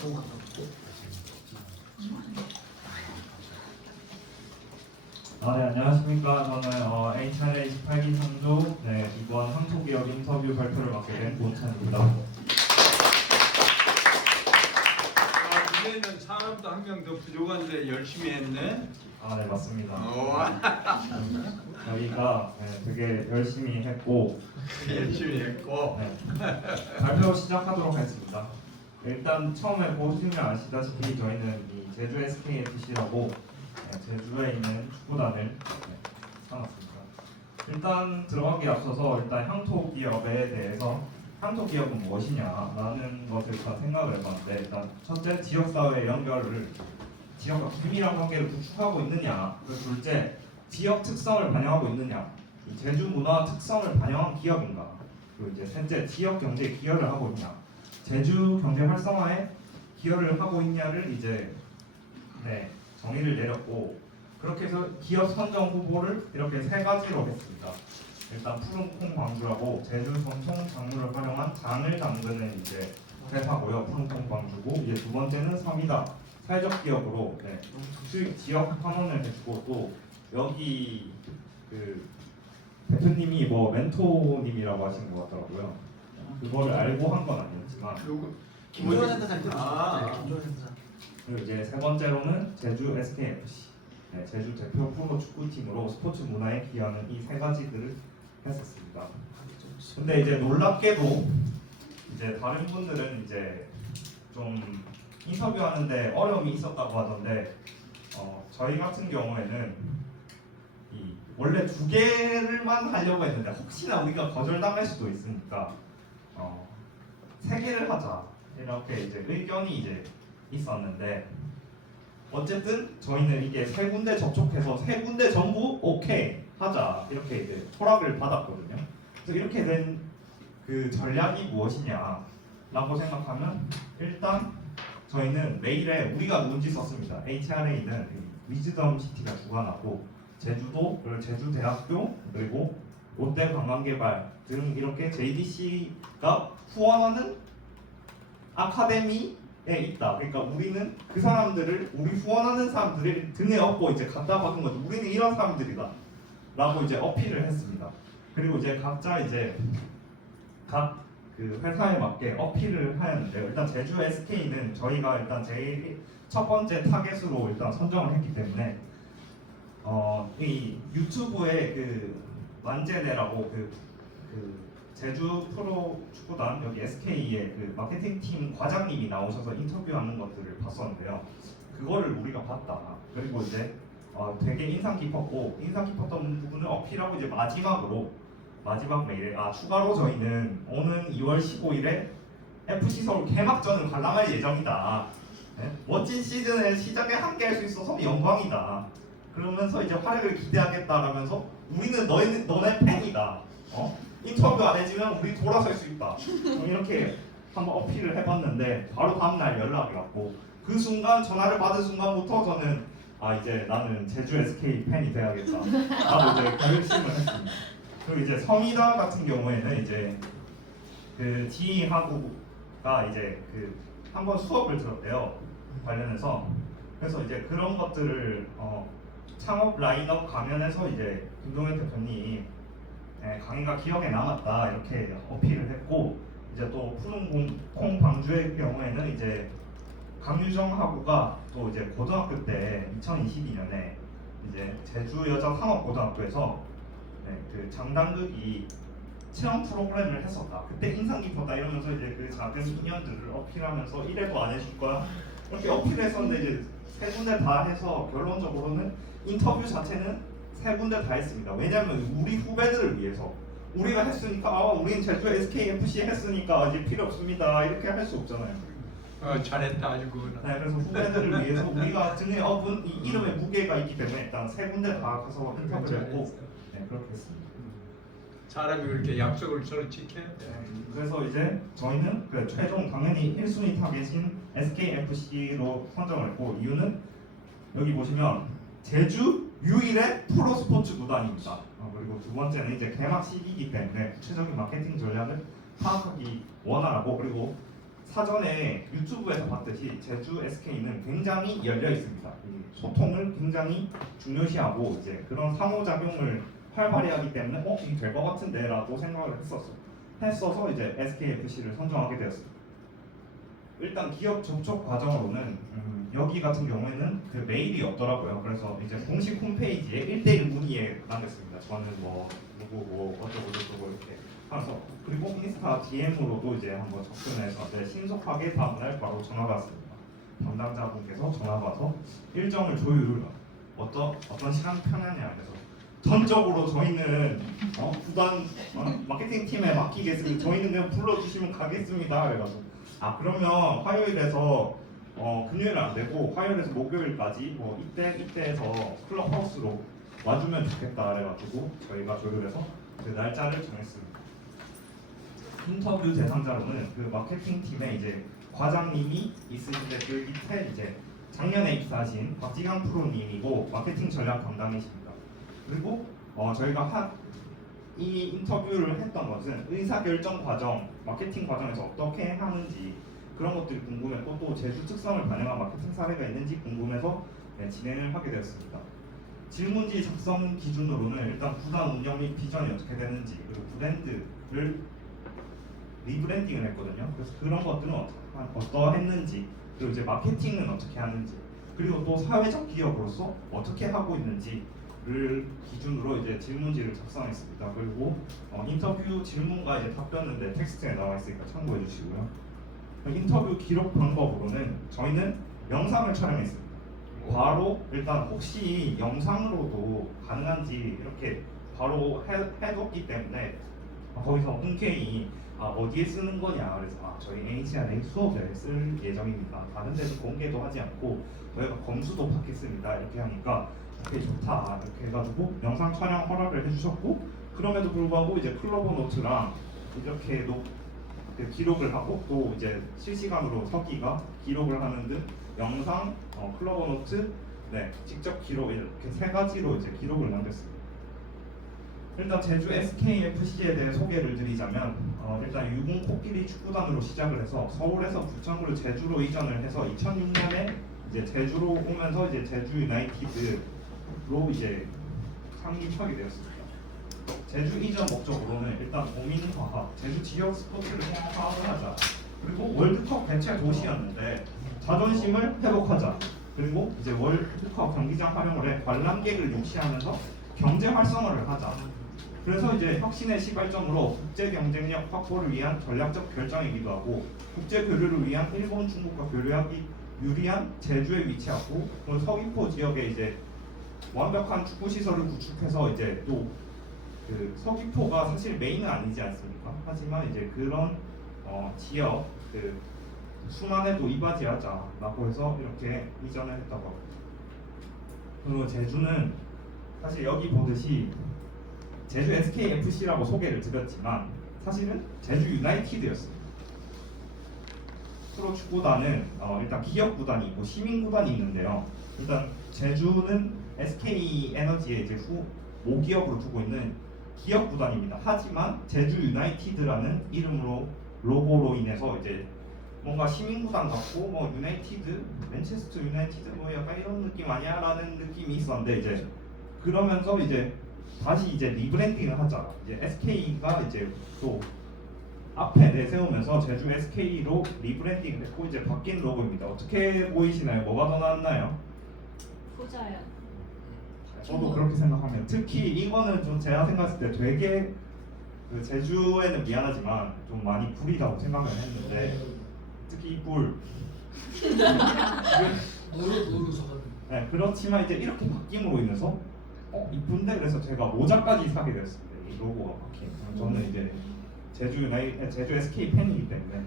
네, 안녕하십니까. 저는 HRA 28기 3조 이번 황토기업 인터뷰 발표를 맡게 된 고은찬입니다. 이제는 사람도 한 명 더 부족한데 열심히 했네. 네, 맞습니다. 저희가 되게 열심히 했고 열심히 했고. 발표 시작하도록 하겠습니다. 일단 처음에 보시면 아시다시피 저희는 이 제주 SKFC라고 제주에 있는 축구단을 삼았습니다. 일단 들어가기 앞서서 일단 향토 기업에 대해서 향토 기업은 무엇이냐라는 것을 일단 생각을 해봤는데, 일단 첫째 지역사회 연결을 지역과 긴밀한 관계를 구축하고 있느냐, 그리고 둘째 지역 특성을 반영하고 있느냐, 이 제주 문화 특성을 반영한 기업인가, 그리고 이제 셋째 지역 경제에 기여를 하고 있냐, 제주 경제 활성화에 기여를 하고 있냐를 이제 정의를 내렸고, 그렇게 해서 기업 선정 후보를 이렇게 세 가지로 했습니다. 일단 푸른 콩 광주라고 제주 전통 작물을 활용한 장을 담그는 이제 회사고요. 푸른 콩 광주고, 이제 두 번째는 섬이다. 사회적 기업으로 지역 환원을 해주고, 또 여기 그 대표님이 뭐 멘토님이라고 하신 것 같더라고요. 그거를 알고 한 건 아니었지만 김조현 센터장 김조현 센터장. 그리고 이제 세 번째로는 제주 SKFC, 제주 대표 프로 축구팀으로 스포츠 문화에 기여하는 이 세 가지들을 했었습니다. 근데 이제 놀랍게도 이제 다른 분들은 이제 좀 인터뷰하는데 어려움이 있었다고 하던데, 저희 같은 경우에는 원래 두 개를만 하려고 했는데 혹시나 우리가 거절당할 수도 있으니까 세 개를 하자 이렇게 이제 의견이 이제 있었는데, 어쨌든 저희는 이게 세 군데 접촉해서 세 군데 전부 오케이 하자 이렇게 이제 허락을 받았거든요. 그래서 이렇게 된 그 전략이 무엇이냐라고 생각하면, 일단 저희는 메일에 우리가 누군지 썼습니다. HRA는 위즈덤 시티가 주관하고 제주도, 그리고 제주대학교, 그리고 롯데관광개발 등 이렇게 JDC가 후원하는 아카데미에 있다. 그러니까 우리는 그 사람들을, 우리 후원하는 사람들을 등에 업고 이제 갖다 박은 거죠. 우리는 이런 사람들이다 라고 이제 어필을 했습니다. 그리고 이제 각자 이제 각 그 회사에 맞게 어필을 하였는데요. 일단 제주 SK는 저희가 일단 제일 첫 번째 타겟으로 일단 선정을 했기 때문에 이 유튜브에 그 만제네라고 그 제주 프로 축구단 여기 SK의 그 마케팅 팀 과장님이 나오셔서 인터뷰하는 것들을 봤었는데요. 그거를 우리가 봤다. 그리고 이제 되게 인상 깊었고, 인상 깊었던 부분을 어필하고 이제 마지막 메일에 추가로 저희는 오는 2월 15일에 FC 서울 개막전을 관람할 예정이다. 멋진 시즌의 시작에 함께할 수 있어서 영광이다. 그러면서 이제 활약을 기대하겠다라면서 우리는 너네 팬이다. 인터뷰 안 해주면 우리 돌아설 수 있다. 이렇게 한번 어필을 해봤는데 바로 다음날 연락이 왔고, 그 순간 전화를 받은 순간부터 저는 이제 나는 제주 SK 팬이 돼야겠다 라고 이제 결심을 했습니다. 그리고 이제 섬이다 같은 경우에는 이제 그 지하구가 이제 그 한번 수업을 들었대요, 관련해서. 그래서 이제 그런 것들을 창업 라인업 가면에서 이제 김동현 대표님 강의가 기억에 남았다 이렇게 어필을 했고, 이제 또 푸른 콩 광주의 경우에는 이제 강유정 하구가 또 이제 고등학교 때 2022년에 이제 제주 여자 상업고등학교에서 그 장단극이 체험 프로그램을 했었다. 그때 인상 깊었다 이러면서 이제 그 작은 인연들을 어필하면서 이래도 안 해줄 거야 이렇게 어필했었는데, 이제 세 군데 다 해서 결론적으로는 인터뷰 자체는 세 군데 다 했습니다. 왜냐면 우리 후배들을 위해서, 우리가 했으니까 우린 제주 SKFC 했으니까 이제 필요 없습니다 이렇게 할 수 없잖아요. 잘했다 아주 그거는. 그래서 후배들을 위해서 우리가 등에 업은 이 이름의 무게가 있기 때문에 일단 세 군데 다 가서 인터뷰를 했고, 그렇게 했습니다. 사람이 그렇게 약속을 서로 지켜야 돼. 그래서 이제 저희는 그 최종 당연히 1순위 타겟인 SKFC로 선정을 했고, 이유는 여기 보시면 제주 유일의 프로 스포츠 구단입니다. 그리고 두 번째는 이제 개막 시기이기 때문에 구체적인 마케팅 전략을 파악하기 원활하고, 그리고 사전에 유튜브에서 봤듯이 제주 SK는 굉장히 열려 있습니다. 이 소통을 굉장히 중요시하고 이제 그런 상호작용을 활발히 하기 때문에 이게 될 것 같은데라고 생각을 했어서 이제 SKFC를 선정하게 되었습니다. 일단 기업 접촉 과정으로는 여기 같은 경우에는 그 메일이 없더라고요. 그래서 이제 공식 홈페이지에 1대1 문의에 남겼습니다. 저는 뭐 누구 뭐 어쩌고 저쩌고 이렇게 하면서 그리고 인스타 DM으로도 이제 한번 접근해서 이제 신속하게 다음날 바로 전화가 왔습니다. 담당자분께서 전화가 와서 일정을 조율을 어떤 시간 편하냐 그래서 전적으로 저희는 구단 마케팅 팀에 맡기겠습니다. 저희는 그냥 불러주시면 가겠습니다. 그래가지고 그러면 화요일에서 금요일 안 되고 화요일에서 목요일까지 뭐 이때에서 클럽하우스로 와주면 좋겠다 그래가지고 저희가 조율해서 그 날짜를 정했습니다. 인터뷰 대상자로는 그 마케팅 팀에 이제 과장님이 있으신데 그 밑에 이제 작년에 입사하신 박지강 프로님이고 마케팅 전략 담당이십니다. 그리고 저희가 이 인터뷰를 했던 것은 의사결정 과정, 마케팅 과정에서 어떻게 하는지 그런 것들이 궁금했고 또 제주 특성을 반영한 마케팅 사례가 있는지 궁금해서 진행을 하게 되었습니다. 질문지 작성 기준으로는 일단 구단 운영 및 비전이 어떻게 되는지 그리고 브랜드를 리브랜딩을 했거든요. 그래서 그런 것들은 어떠했는지 그리고 이제 마케팅은 어떻게 하는지 그리고 또 사회적 기업으로서 어떻게 하고 있는지를 기준으로 이제 질문지를 작성했습니다. 그리고 인터뷰 질문과 이제 답변은 텍스트에 나와 있으니까 참고해 주시고요. 인터뷰 기록 방법으로는 저희는 영상을 촬영했습니다. 바로 일단 혹시 영상으로도 가능한지 이렇게 바로 해뒀기 때문에 거기서 흔쾌히 어디에 쓰는 거냐 그래서 저희 HRA 수업에 쓸 예정입니다. 다른 데도 공개도 하지 않고 저희가 검수도 받겠습니다. 이렇게 하니까 오케이 좋다 이렇게 해가지고 영상 촬영 허락을 해주셨고 그럼에도 불구하고 이제 클로버 노트랑 이렇게 기록을 하고 또 이제 실시간으로 서기가 기록을 하는 등 영상, 클로버 노트, 직접 기록 이렇게 세 가지로 이제 기록을 남겼습니다. 일단 제주 SKFC에 대해 소개를 드리자면 일단 유공 코끼리 축구단으로 시작을 해서 서울에서 부천구를 제주로 이전을 해서 2006년에 이제 제주로 오면서 이제 제주 유나이티드로 이제 상립하게 되었습니다. 제주 이전 목적으로는 일단 고민화학, 제주 지역 스포츠를 활성화를 하자. 그리고 월드컵 개최 도시였는데 자존심을 회복하자. 그리고 이제 월드컵 경기장 활용을 해 관람객을 유치하면서 경제 활성화를 하자. 그래서 이제 혁신의 시발점으로 국제 경쟁력 확보를 위한 전략적 결정이기도 하고 국제 교류를 위한 일본, 중국과 교류하기 유리한 제주에 위치하고 그리고 서귀포 지역에 이제 완벽한 축구 시설을 구축해서 이제 또 그 서귀포가 사실 메인은 아니지 않습니까? 하지만 이제 그런 지역 그 순환에도 이바지하자라고 해서 이렇게 이전을 했다고 합니다. 그리고 제주는 사실 여기 보듯이 제주 SKFC라고 소개를 드렸지만 사실은 제주 유나이티드였습니다. 프로축구단은 일단 기업 구단이 있고 시민 구단이 있는데요. 일단 제주는 SK 에너지의 이제 5기업으로 두고 있는 기업 구단입니다. 하지만 제주 유나이티드라는 이름으로 로고로 인해서 이제 뭔가 시민 구단 같고 뭐 유나이티드, 맨체스터 유나이티드 뭐 약간 이런 느낌 아니야라는 느낌이 있었는데 이제 그러면서 이제 다시 이제 리브랜딩을 하자. 이제 SK가 이제 또 앞에 내세우면서 제주 SK로 리브랜딩을 했고 이제 바뀐 로고입니다. 어떻게 보이시나요? 뭐가 더 낫나요? 보자요. 저도 그렇게 생각합니다. 특히 이거는 좀 제가 생각했을 때 되게 그 제주에는 미안하지만 좀 많이 불이라고 생각을 했는데 특히 이 불. 그렇지만 이제 이렇게 바뀜으로 인해서 이쁜데 그래서 제가 모자까지 사게 됐습니다. 이 로고가 바뀐. 저는 이제 제주 SK 팬이기 때문에.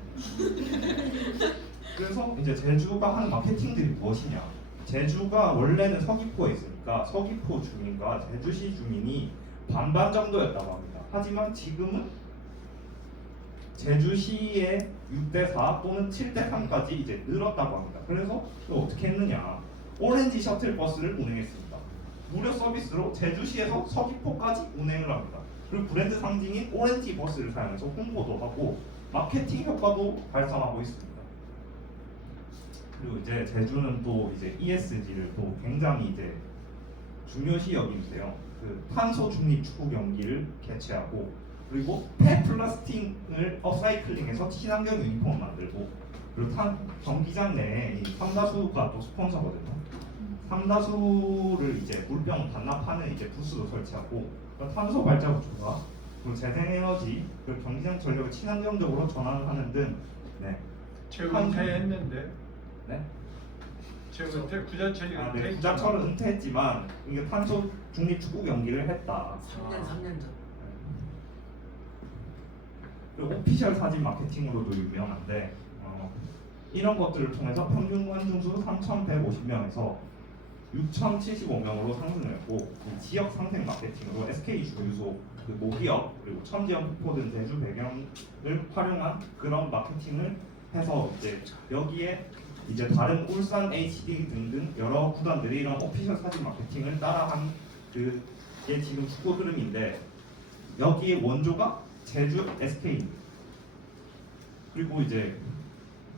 그래서 이제 제주가 하는 마케팅들이 무엇이냐? 제주가 원래는 서귀포에 있으니까 서귀포 주민과 제주시 주민이 반반 정도였다고 합니다. 하지만 지금은 제주시의 6대4 또는 7대3까지 이제 늘었다고 합니다. 그래서 또 어떻게 했느냐? 오렌지 셔틀 버스를 운행했습니다. 무료 서비스로 제주시에서 서귀포까지 운행을 합니다. 그리고 브랜드 상징인 오렌지 버스를 사용해서 홍보도 하고 마케팅 효과도 발생하고 있습니다. 그리고 이제 제주는 또 이제 ESG를 또 굉장히 이제 중요시 여기는데요. 그 탄소 중립 축구 경기를 개최하고 그리고 폐플라스틱을 업사이클링해서 친환경 유니폼을 만들고 그리고 경기장 내에 이 삼다수가 또 스폰서거든요. 삼다수를 이제 물병 반납하는 이제 부스도 설치하고 탄소 발자국 조사 그리고 재생에너지 그리고 경기장 전력을 친환경적으로 전환하는 등 네. 지금 은퇴했는데 네? 지금 은퇴 구자철이 아, 네. 은퇴했잖아. 구자철은 은퇴했지만 이게 탄소 중립 축구 경기를 했다. 3년 전. 그리고 오피셜 사진 마케팅으로도 유명한데 이런 것들을 통해서 평균 관중수 3,150명에서 6,075명으로 상승했고 지역 상생 마케팅으로 SK 주유소, 그 모기업 그리고 천지연 폭포 등 제주 배경을 활용한 그런 마케팅을 해서 이제 여기에 이제 다른 울산 HD 등등 여러 구단들이 이런 오피셜 사진 마케팅을 따라한 그게 지금 축구 흐름인데 여기에 원조가 제주 SK입니다. 그리고 이제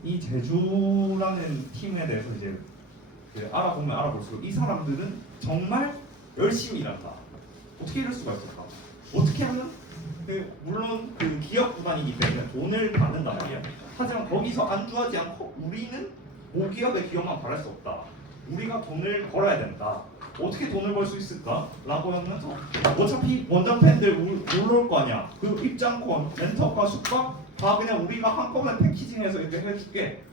이 제주라는 팀에 대해서 이제 알아보면 알아볼수록 이 사람들은 정말 열심히 일한다. 어떻게 이럴 수가 있을까? 어떻게 하면 물론 그 기업 구단이기 때문에 돈을 받는단 말이야. 하지만 거기서 안주하지 않고 우리는 모기업의 기업만 바랄 수 없다. 우리가 돈을 벌어야 된다. 어떻게 돈을 벌 수 있을까? 라고 하면서 어차피 원정 팬들 올라올 거 아니야. 그 입장권, 렌터카, 숙박 다 그냥 우리가 한꺼번에 패키징해서 이렇게 해줄게.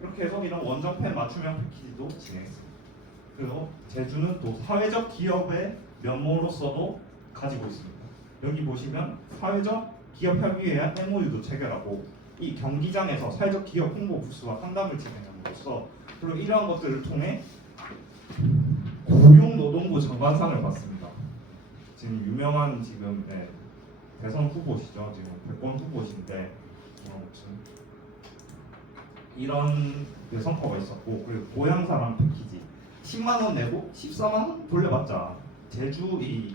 이렇게 해서 이런 원정 팬 맞춤형 패키지도 진행했습니다. 그리고 제주는 또 사회적 기업의 면모로서도 가지고 있습니다. 여기 보시면 사회적 기업 협의회와 MOU도 체결하고 이 경기장에서 사회적 기업 홍보 부스와 상담을 진행함으로써 그리고 이러한 것들을 통해 고용노동부 장관상을 받습니다. 지금 유명한 지금 대선 후보시죠. 지금 백권 후보신데 이런 선거가 있었고 그리고 고향사랑 패키지 10만 원 내고 14만 원 돌려받자. 제주 이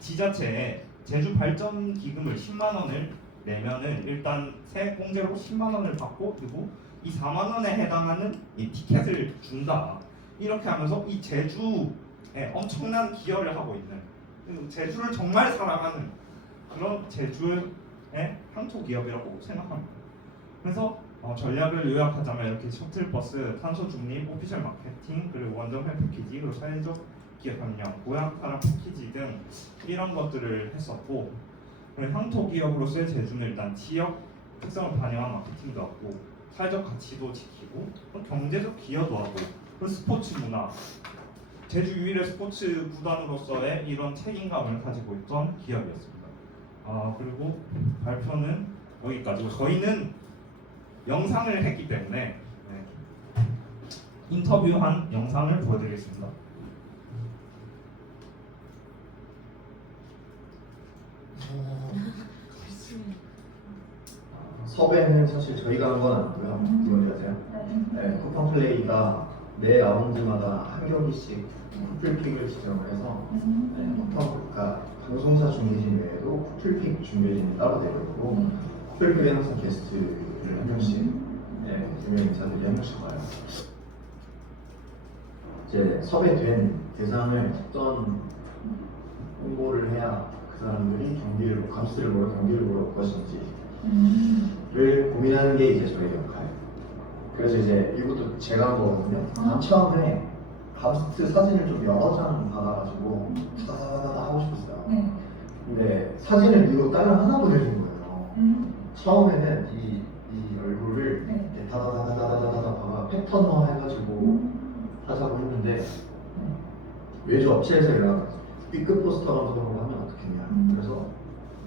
지자체에 제주 발전 기금을 10만 원을 내면은 일단 세액공제로 10만 원을 받고 그리고 이 4만 원에 해당하는 이 티켓을 준다. 이렇게 하면서 이 제주에 엄청난 기여를 하고 있는 제주를 정말 사랑하는 그런 제주의 향토 기업이라고 생각합니다. 그래서 전략을 요약하자면 이렇게 셔틀버스, 탄소 중립, 오피셜 마케팅, 그리고 원정팬 패키지, 그리고 사회적 기업 협력, 고향사랑 패키지 등 이런 것들을 했었고 그리고 향토 기업으로서의 제주는 일단 지역 특성을 반영한 마케팅도 하고 사회적 가치도 지키고 경제적 기여도 하고 스포츠 문화, 제주 유일의 스포츠 구단으로서의 이런 책임감을 가지고 있던 기업이었습니다. 그리고 발표는 여기까지고 저희는 영상을 했기 때문에 인터뷰한 영상을 보여드리겠습니다. 섭외는 사실 저희가 한 건 아니고요. 기본이라세요. 네, 쿠팡 플레이가 매 라운드마다 한 경기씩 쿠플픽을 지정을 해서 쿠팡 방송사 중계진 외에도 쿠플픽 중계진이 따로 되어 있고 쿠플픽에 항상 게스트를 한 명씩 유명 인사들이 한 명씩 와요. 이제 섭외된 대상을 어떤 홍보를 해야 그 사람들이 경기를 감스트를 보러 경기를 보러 올 것인지를 고민하는 게 이제 저희 역할. 그래서 이제 이것도 제가 한 거거든요. 처음에 감스트 사진을 좀 여러 장 받아가지고 다다다다 하고 싶었어요. 근데 사진을 미국 딸랑 하나 보내준 거예요. 처음에는 이 얼굴을 이렇게 다다다다다다다다가 패턴화 해가지고 하자고 했는데 외주 업체에서 이런 B급 포스터 같은 거 하면 어떻겠냐. 그래서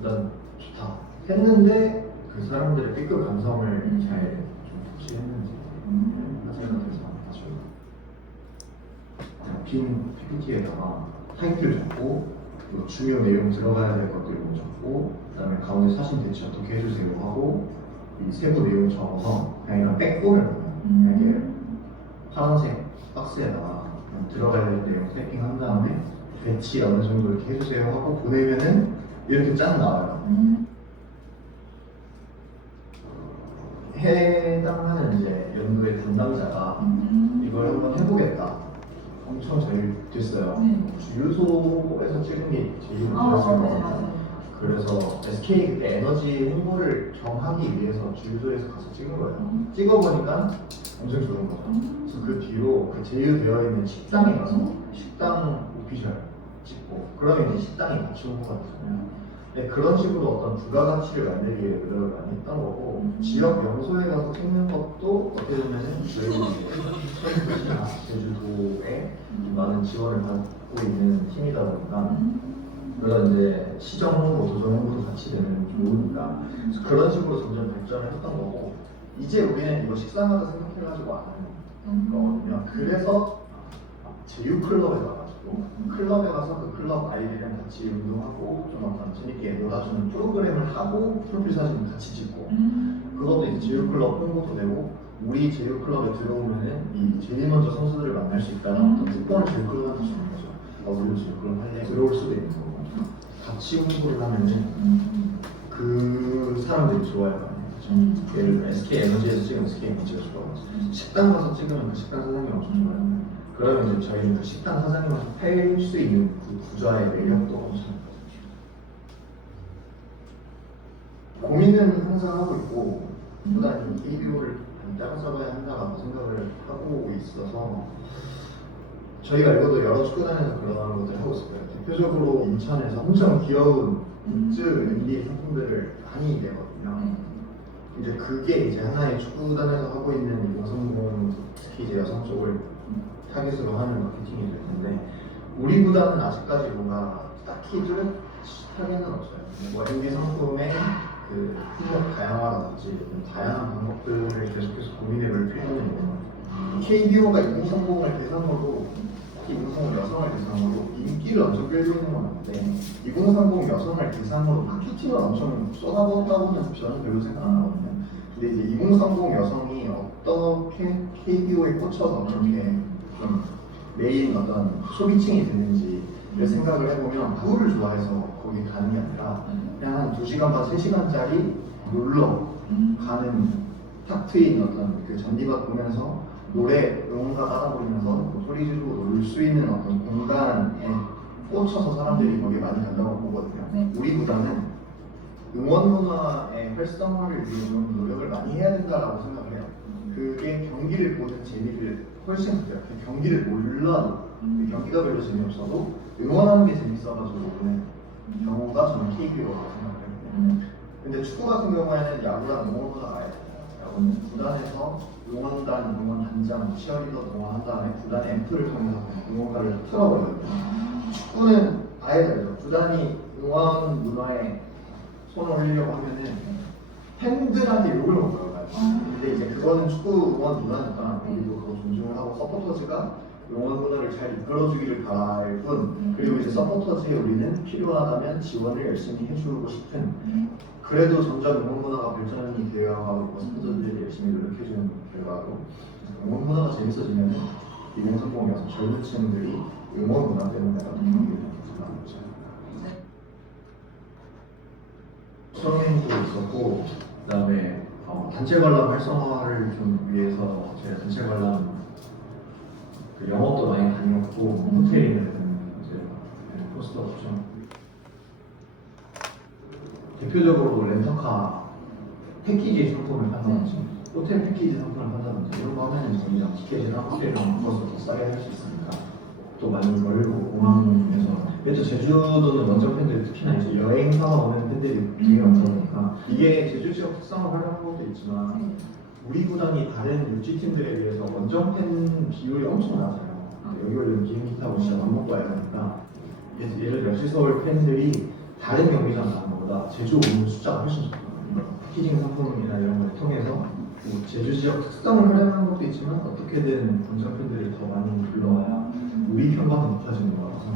난 좋다 했는데 그 사람들의 B급 감성을 잘 좀 섭취했는지 생각해서 아주 빈 PPT에다가 타이틀 적고 중요 내용 들어가야 될 것들 적고 그다음에 가운데 사진 대체 어떻게 해주세요 하고 이 세부 내용 적어서 그냥 이런 백본을 이렇게 파란색 박스에다가 들어가야 될 내용 세팅한 다음에 배치 어느 정도 이렇게 해주세요 하고 보내면은 이렇게 짠 나와요. 해당하는 이제 연구의 담당자가 이걸 한번 해보겠다. 엄청 잘 됐어요. 주유소에서 찍은 게 제일 좋았을 것 같아요. 그래서 SK 그때 에너지 홍보를 정하기 위해서 주유소에서 가서 찍은 거예요. 찍어보니까 엄청 좋은 거죠. 그래서 그 뒤로 그 제휴되어 있는 식당에 가서 식당 오피셜 찍고 그러면 이제 식당이 같이 홍보가 되잖아요. 네, 그런 식으로 어떤 부가가치를 만들기 위해 노력을 많이 했던 거고 지역 명소에 가서 찍는 것도 어떻게 보면은 저희 서울시나 제주도에 많은 지원을 받고 있는 팀이다 보니까 그런 이제 시정 홍보, 도정 홍보도 같이 되면 좋으니까 그래서 그런 식으로 점점 발전을 했던 거고 이제 우리는 이거 식상하다 생각해가지고 안 하는 거거든요. 그래서 제휴 클럽에 가가지고 클럽에 가서 그 클럽 아이들이랑 같이 운동하고 좀 어떤 재밌게 놀아주는 프로그램을 하고 프로필 사진을 같이 찍고 그것도 이제 제휴 클럽 홍보도 되고 우리 제휴 클럽에 들어오면은 이 제일 먼저 선수들을 만날 수 있다는 어떤 특권을 제휴 클럽한테 주는 거죠. 우리도 제휴 클럽 할래 들어올 수도 있는 거고 같이 홍보를 하면은 그 사람들이 좋아할 거 아니에요. 그렇죠? 예를 들어 SK 에너지에서 찍으면 SK 에너지가 좋아하고 식당 가서 찍으면 그 식당 사장님이 엄청 좋아해요. 그러면 이제 저희는 그 식당 사장님한테 팔 수 있는 그 부자의 매력도 엄청 고민은 항상 하고 있고 보다는 KBO를 따라잡아야 한다고 생각을 하고 있어서 저희가 읽어도 여러 축구단에서 그런 것들을 하고 있어요. 대표적으로 인천에서 엄청 귀여운 굿즈 NBA 상품들을 많이 내거든요. 이제 그게 이제 하나의 축구단에서 하고 있는 여성분, 특히 이제 여성 쪽을 타깃으로 하는 마케팅이 될 텐데 우리 구단은 아직까지 뭔가 딱히 뚜렷하게는 없어요. 뭐 NBA 상품의 그 품목 다양화라든지 다양한 방법들을 계속해서 고민해볼 필요는 있는 것 같아요. KBO가 2030을 대상으로 특히 2030 여성을 대상으로 인기를 엄청 끌고 있는 건 맞는데 2030 여성을 대상으로 마케팅을 엄청 쏟아부었다고는 저는 별로 생각 안 하거든요. 근데 이제 2030 여성이 어떻게 KBO에 꽂혀서 그렇게 좀 메인 어떤 소비층이 되는지를 생각을 해보면 부를 좋아해서 거기 가는 게 아니라 그냥 한 2시간 반, 3시간짜리 놀러 가는 탁 트인 어떤 그 잔디밭 보면서 노래 응원가 따라 부르면서 소리 지르고 놀 수 있는 어떤 공간에 꽂혀서 사람들이 거기에 많이 간다고 보거든요. 우리 구단은 응원 문화의 활성화를 위해서 노력을 많이 해야 된다고 생각을 해요. 그게 경기를 보는 재미를 훨씬 높여요. 경기를 몰라도 경기가 별로 재미없어도 응원하는 게 재밌어가지고 오는 경우가 저는 KBO라고 생각을 해요. 근데 축구 같은 경우에는 야구랑 응원 문화가 아예 달라요. 야구는 구단에서 응원단, 응원단장, 치어리더 응원한 다음에 구단의 앰프를 통해서 응원가를 틀어버리거든요. 축구는 아예 다르죠. 구단이 응원 문화에 손을 올리려고 하면은 팬들한테 욕을 먹어요. 근데 이제 그거는 축구 응원 문화니까 우리도 그거 존중을 하고 서포터즈가 응원 문화를 잘 이끌어주기를 바랄 뿐 그리고 이제 서포터즈에 우리는 필요하다면 지원을 열심히 해주고 싶은 그래도 점점 응원 문화가 발전이 되어가고 서포터즈들이 열심히 노력해주는 결과로 응원 문화가 재밌어지면 2030에서 젊은 층들이 응원 문화 때문에 나도 경기를 하는 거죠. 수영도 있었고 그다음에 단체 관람 활성화를 좀 위해서 제가 단체 관람 그 영업도 많이 다녔고 호텔이나 이제 포스터 옵션 대표적으로 렌터카 패키지 상품을 판다든지 호텔 패키지 상품을 판다든지 이런 거 하면 저희랑 티켓이랑 호텔이랑 버스 더 싸게 할 수 있으니까 또 많이 걸고 오면서 그래서 제주도는 원정 팬들이 특히나 이제 여행사가 오는 팬들이 되게 많다 보니까 이게 제주 지역 특성을 활용한 것도 있지만 우리 구단이 다른 육지 팀들에 비해서 원정 팬 비율이 엄청 낮아요. 여기 오려면 비행기 타고 진짜 밥 먹고 와야 하니까 예를 들어 시서울 팬들이 다른 경기장 가는 것보다 제주 오는 숫자가 훨씬 적거든요. 패키징 상품이나 이런 걸 통해서 뭐 제주 지역 특성을 활용하는 것도 있지만 어떻게든 원정 팬들을 더 많이 불러와야 우리 평가가 높아지는 거라서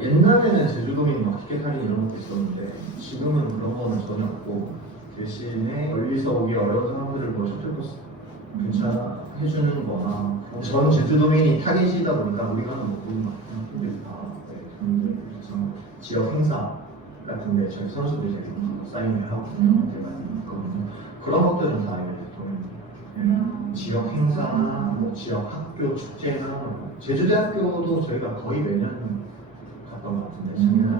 옛날에는 제주도민 막 티켓 할인 이런 것도 있었는데 지금은 그런 거는 전혀 없고 대신에 멀리서 오기 어려운 사람들을 뭐 셔틀버스 괜찮아해주는 거나 전 제주도민이 타깃이다 보니까 우리가 하는 뭐 분들이 다 지역 행사 같은 데 저희 선수들이 사인을 하고 그런 것들은 다 알게 됐거든요. 지역 행사나 뭐 지역 학교 축제나 제주대학교도 저희가 거의 매년 갔던 것 같은데 작년에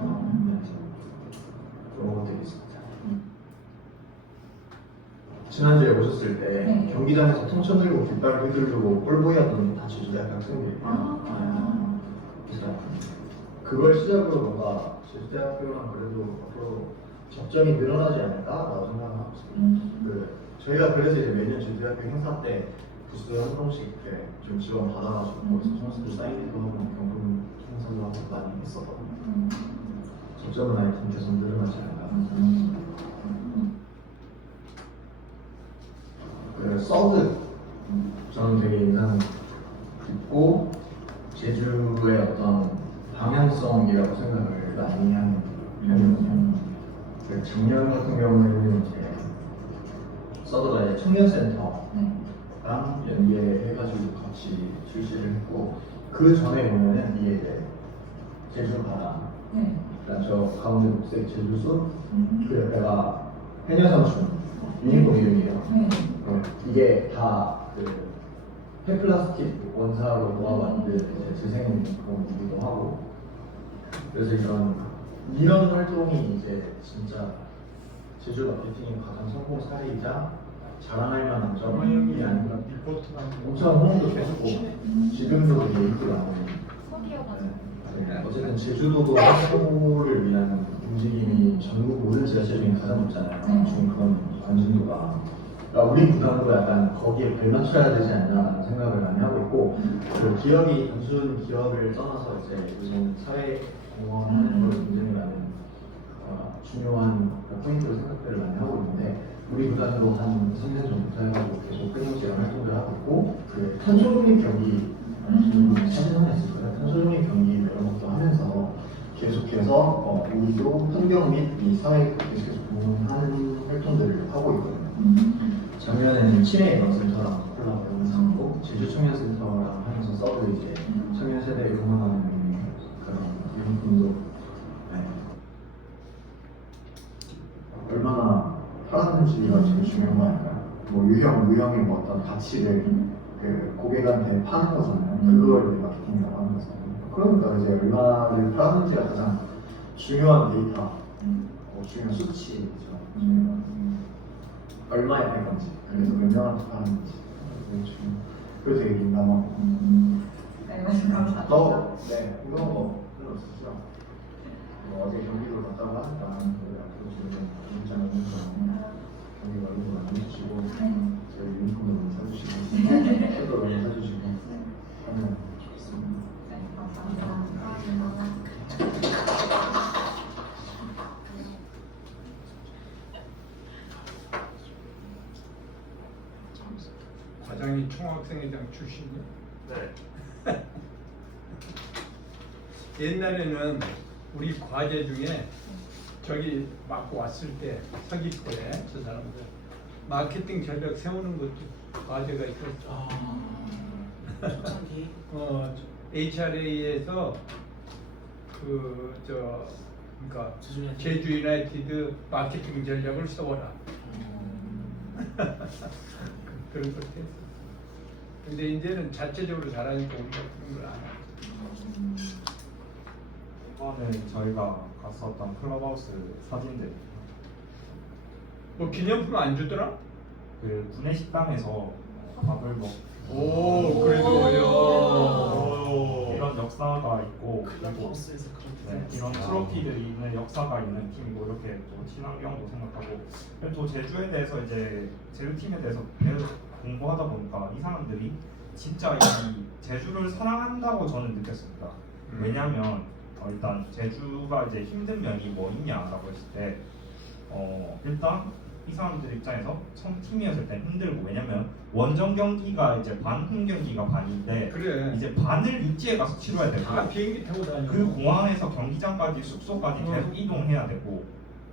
그런 것들이 있습니다. 지난주에 오셨을 때 네. 경기장에서 통천 들고 깃발 휘두르고 꼴보이 하던 분 다 제주대학교 학생들이에요. 그래서 그걸 시작으로 뭔가 제주대학교랑 그래도 앞으로 접점이 늘어나지 않을까라고 생각하고 있습니다. 저희가 그래서 이제 매년 제주대학교 행사 때 부스 한 번씩 이렇게 좀 지원 받아가지고 거기서 선수들 사인회도 하고 경품 행사도 하고 많이 했었거든요. 접점은 아이템 계속 늘어나지 않을까. 서드 저는 되게 인상 깊고 제주의 어떤 방향성이라고 생각을 많이 하는 편이거든요. 작년 같은 경우에는 이제 서드가 이제 청년센터랑 연계해가지고 같이 출시를 했고 그 전에 보면은 이게 이제 제주 바다, 그러니까 저 가운데 녹색 제주숲, 그 옆에가 해녀상춘 유니폼 이름이에요. 이게 다그 폐플라스틱 원사로 모아봤는데 재생용이기도 하고 그래서 이런 활동이 이제 진짜 제주 마케팅의 가장 성공 사례이자 자랑할 만한 점이 아닌가. 엄청 호응도 계속 지금도 되게 인기가 많아요. 어쨌든 제주도도 활동을 위한 움직임이 전국 모든 지자체 중에 가장 높잖아요. 지금 그런 관심도가. 그러니까 우리 구단도 약간 거기에 발 맞춰야 되지 않나라는 생각을 많이 하고 있고 그 기업이 단순 기업을 떠나서 이제 요즘 사회 공헌하는 걸 굉장히 많은 중요한 포인트로 생각들을 많이 하고 있는데 우리 구단도 한 3년 전부터 해가지고 계속 끊임없이 활동을 하고 있고 그 탄소 중립 경기 사진 하나 있을 거예요. 탄소 중립 경기 이런 것도 하면서 계속해서 우리도 환경 및 이 사회에 계속해서 공헌하는 활동들을 하고 있거든요. 작년에는 치매 예방센터랑 콜라보를 하고 제주 청년센터랑 하면서 서브 이제 청년 세대를 응원하는 그런 유니폼도 얼마나 팔았는지가 제일 중요한 거 아닐까요? 뭐 유형, 무형의 뭐 어떤 가치를 그 고객한테 파는 거잖아요. 그걸 우리 마케팅이라고 하는 거죠. 그러니까 이제 얼마를 팔았는지가 가장 중요한 데이터, 중요한 수치죠. 얼마에 팔 건지, 그래서 몇 명한테 파는지, 그래서 되게 민감하고. 네, 말씀 감사합니다. 네, 이거 뭐 별로 없으시죠? 어제 경기도 갔다고 하니까 앞으로 저희는 문자 오면서 경기 얼굴도 만들어주시고 저희 유니폼도 많이 사주시고 책도 많이 사주시고 하면 좋겠습니다. 네, 감사합니다. 과장이 총학생회장 출신이요? 네. 옛날에는 우리 과제 중에 저기 맡고 왔을 때 서귀포에 저 사람들 마케팅 전략 세우는 것도 과제가 있었죠. HRA에서 그러니까 제주 유나이티드 마케팅 전략을 세워라. 그런 것도 했어. 근데 이제는 자체적으로 잘하니까 우리가 그런 걸 안 하죠. 이거는 저희가 갔었던 클럽하우스 사진들. 뭐 기념품 안 주더라? 그 구내 식당에서 밥을 먹고 오, 그래도요. 이런 역사가 있고 그리고 클럽하우스에서 그런 이런 트로피들이 있는 역사가 있는 팀이고 이렇게 또 친환경도 생각하고 그리고 또 제주에 대해서 이제 제주팀에 대해서 공부하다 보니까 이 사람들이 진짜 이 제주를 사랑한다고 저는 느꼈습니다. 왜냐하면 일단 제주가 이제 힘든 면이 뭐 있냐라고 했을 때 일단 이 사람들 입장에서 처음 팀이었을 때 힘들고 왜냐면 원정 경기가 이제 반 홈 경기가 반인데 그래. 이제 반을 육지에 가서 치러야 되고 다 비행기 타고 다녀. 그 공항에서 경기장까지 숙소까지 계속 이동해야 되고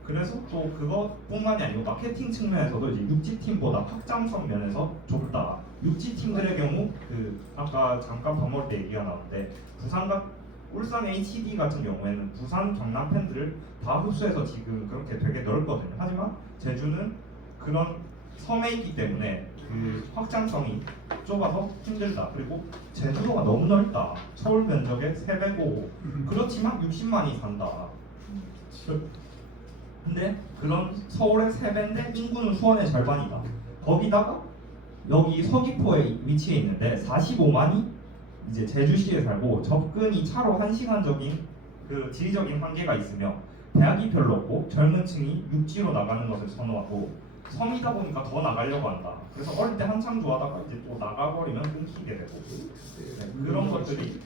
그래서 또 그것뿐만이 아니고 마케팅 측면에서도 이제 육지팀보다 확장성 면에서 좁다. 육지팀들의 경우 그 아까 잠깐 밥 먹을 때 얘기가 나왔는데 울산 HD 같은 경우에는 부산 경남 팬들을 다 흡수해서 지금 그렇게 되게 넓거든요. 하지만 제주는 그런 섬에 있기 때문에 그 확장성이 좁아서 힘들다. 그리고 제주도가 너무 넓다. 서울 면적의 3배고 그렇지만 60만이 산다. 근데 그런 서울의 3배인데 인구는 수원의 절반이다. 거기다가 여기 서귀포에 위치해 있는데 45만이 이제 제주시에 살고 접근이 차로 1시간적인 그 지리적인 한계가 있으며 대학이 별로 없고 젊은 층이 육지로 나가는 것을 선호하고 섬이다 보니까 더 나가려고 한다. 그래서 어릴 때 한참 좋아하다가 이제 또 나가버리면 끊기게 되고 그런 것들이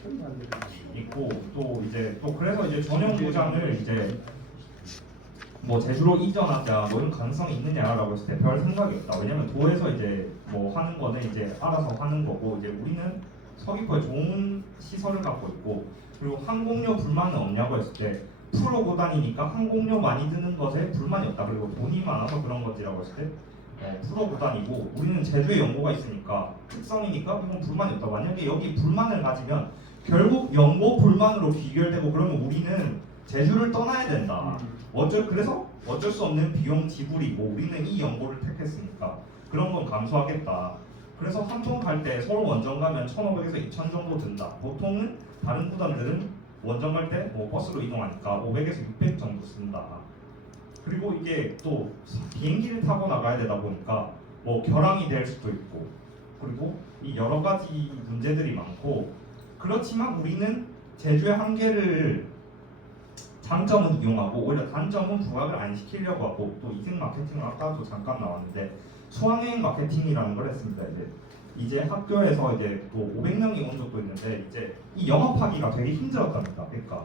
있고 또 이제 또 그래서 이제 전용 도장을 이제 뭐 제주로 이전하자 뭐 이런 가능성이 있느냐라고 했을 때 별 생각이 없다. 왜냐면 도에서 이제 뭐 하는 거는 이제 알아서 하는 거고 이제 우리는 서귀포에 좋은 시설을 갖고 있고 그리고 항공료 불만은 없냐고 했을 때 프로 구단이니까 항공료 많이 드는 것에 불만이 없다. 그리고 돈이 많아서 그런 것이라고 했을 때 프로 구단이고 우리는 제주에 연고가 있으니까 특성이니까 이건 불만이 없다. 만약에 여기 불만을 가지면 결국 연고 불만으로 귀결되고 그러면 우리는 제주를 떠나야 된다. 그래서 어쩔 수 없는 비용 지불이고 우리는 이 연고를 택했으니까 그런 건 감수하겠다. 그래서 한 번 갈 때 서울 원정 가면 1,500에서 2,000 정도 든다. 보통은 다른 구단들은 원정 갈 때 뭐 버스로 이동하니까 500에서 600 정도 쓴다. 그리고 이게 또 비행기를 타고 나가야 되다 보니까 뭐 결항이 될 수도 있고 그리고 이 여러 가지 문제들이 많고 그렇지만 우리는 제주의 한계를 장점은 이용하고 오히려 단점은 부각을 안 시키려고 하고 또 이색 마케팅은 아까도 잠깐 나왔는데 수학여행 마케팅이라는 걸 했습니다. 이제 학교에서 이제 또 500명이 온 적도 있는데 이제 이 영업하기가 되게 힘들었답니다. 그러니까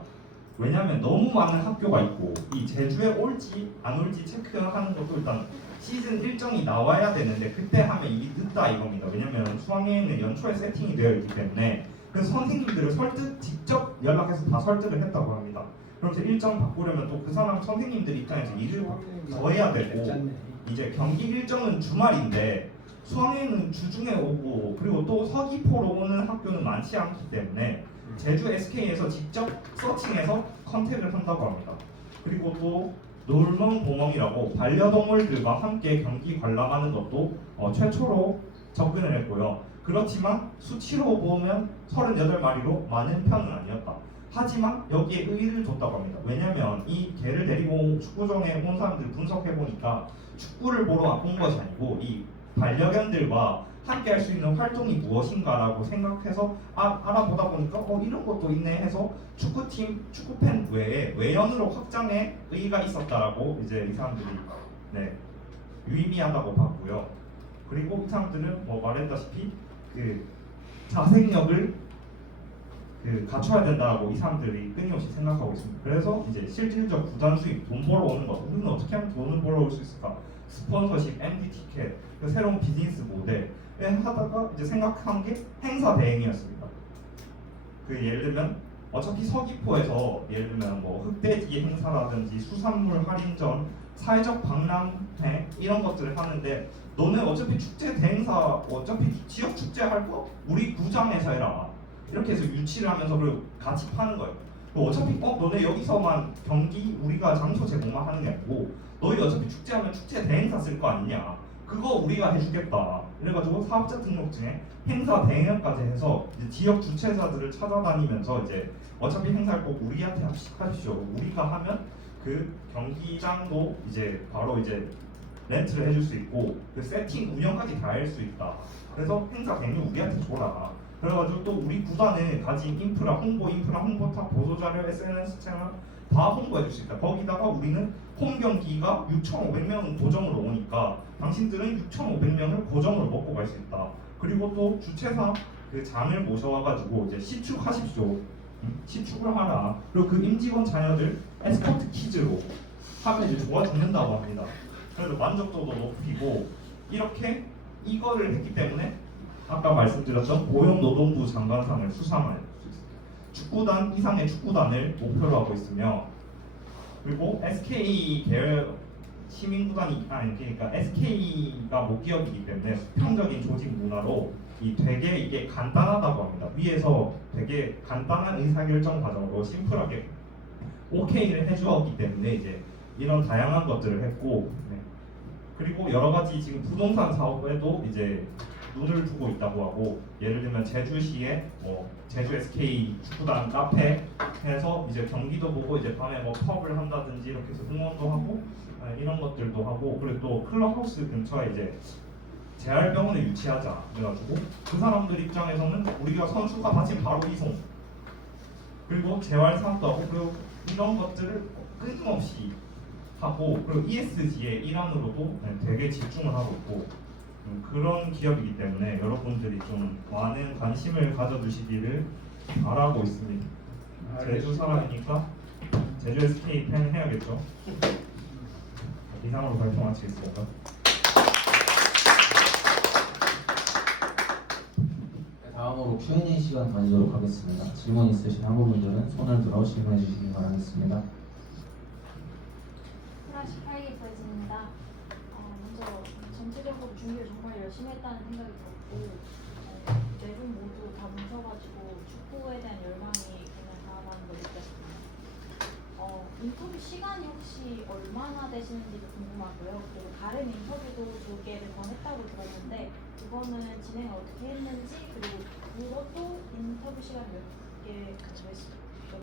왜냐하면 너무 많은 학교가 있고 이 제주에 올지 안 올지 체크하는 것도 일단 시즌 일정이 나와야 되는데 그때 하면 이게 늦다 이겁니다. 왜냐하면 수학여행은 연초에 세팅이 되어 있기 때문에 그래서 선생님들을 직접 연락해서 다 설득을 했다고 합니다. 그래서 일정 바꾸려면 또 그 사람 선생님들 입장에서 일을 더 해야 되고 이제 경기 일정은 주말인데 수학여행은 주중에 오고 그리고 또 서귀포로 오는 학교는 많지 않기 때문에 제주 SK에서 직접 서칭해서 컨택을 한다고 합니다. 그리고 또 놀멍보멍이라고 반려동물들과 함께 경기 관람하는 것도 최초로 접근을 했고요. 그렇지만 수치로 보면 38마리로 많은 편은 아니었다. 하지만 여기에 의의를 뒀다고 합니다. 왜냐하면 이 개를 데리고 축구장에 온 사람들 분석해보니까 축구를 보러 온 것이 아니고 이 반려견들과 함께 할 수 있는 활동이 무엇인가라고 생각해서 알아보다 보니까 이런 것도 있네 해서 축구팬 외에 외연으로 확장에 의의가 있었다라고 이제 이 사람들이 유의미하다고 봤고요. 그리고 이 사람들은 뭐 말했다시피 그 자생력을 갖춰야 된다고 이 사람들이 끊임없이 생각하고 있습니다. 그래서 이제 실질적 구단 수입, 돈 벌어오는 것, 우리는 어떻게 하면 돈을 벌어올 수 있을까? 스폰서십, MD 티켓, 새로운 비즈니스 모델 하다가 이제 생각한 게 행사 대행이었습니다. 예를 들면 어차피 서귀포에서 예를 들면 뭐 흑돼지 행사라든지 수산물 할인전, 사회적 박람회 이런 것들을 하는데 너네 어차피 축제 대행사 어차피 지역 축제 할 거 우리 구장에서 해라. 이렇게 해서 유치를 하면서 그리고 같이 파는 거예요. 어차피 너네 여기서만 경기 우리가 장소 제공만 하는 게 아니고 너희 어차피 축제하면 축제 대행사 쓸 거 아니냐. 그거 우리가 해주겠다. 이래가지고 사업자 등록증에 행사 대행까지 해서 이제 지역 주최자들을 찾아다니면서 이제 어차피 행사를 꼭 우리한테 하십시오. 우리가 하면 그 경기장도 이제 바로 이제 렌트를 해줄 수 있고 그 세팅 운영까지 다 할 수 있다. 그래서 행사 대행 우리한테 줘라. 그래가지고 또 우리 구단에 가진 인프라, 홍보탑, 보도자료, SNS 채널 다 홍보해줄 수 있다. 거기다가 우리는 홈 경기가 6,500명 고정으로 오니까 당신들은 6,500명을 고정으로 먹고 갈 수 있다. 그리고 또 주최사 그 장을 모셔와가지고 이제 시축하십시오. 시축을 하라. 그리고 그 임직원 자녀들 에스코트 키즈로 하면 이제 좋아 죽는다고 합니다. 그래서 만족도도 높이고 이렇게 이거를 했기 때문에 아까 말씀드렸던 고용노동부 장관상을 수상할 수 있습니다. 축구단 이상의 축구단을 목표로 하고 있으며 그리고 SK 계열 시민구단이 그러니까 SK가 모기업이기 때문에 수평적인 조직 문화로 되게 이게 간단하다고 합니다. 위에서 되게 간단한 의사결정 과정으로 심플하게 OK를 해주었기 때문에 이제 이런 다양한 것들을 했고 그리고 여러 가지 지금 부동산 사업에도 이제 눈을 두고 있다고 하고, 예를 들면 제주시에 제주 SK 축구단 카페 해서 이제 경기도 보고 이제 밤에 뭐 펍을 한다든지 이렇게 해서 응원도 하고 이런 것들도 하고, 그리고 또 클럽하우스 근처에 이제 재활병원을 유치하자 그래가지고 그 사람들 입장에서는 우리가 선수가 다친 바로 이송, 그리고 재활 사업도 하고, 그리고 이런 것들을 끊임없이 하고, 그리고 ESG의 일환으로도 되게 집중을 하고 있고, 그런 기업이기 때문에 여러분들이 좀 많은 관심을 가져주시기를 바라고 있습니다. 제주 사람이니까 제주 SK 팬 해야겠죠. 이상으로 발표 마치겠습니다. 다음으로 Q&A 시간 가지도록 하겠습니다. 질문 있으신 한국분들은 손을 들어 질문해 주시기 바라겠습니다. 프라시 파이게퍼즈입니다. 먼저 전체적으로 준비를 정말 열심히 했다는 생각이 들었고, 네 분 모두 다 뭉쳐가지고 축구에 대한 열망이 그냥 강하다는 걸 느꼈습니다. 인터뷰 시간이 혹시 얼마나 되시는지도 궁금하고요. 그리고 다른 인터뷰도 2개를 권했다고 들었는데 그거는 진행을 어떻게 했는지, 그리고 그것도 인터뷰 시간이 몇 개 정도 했을까요?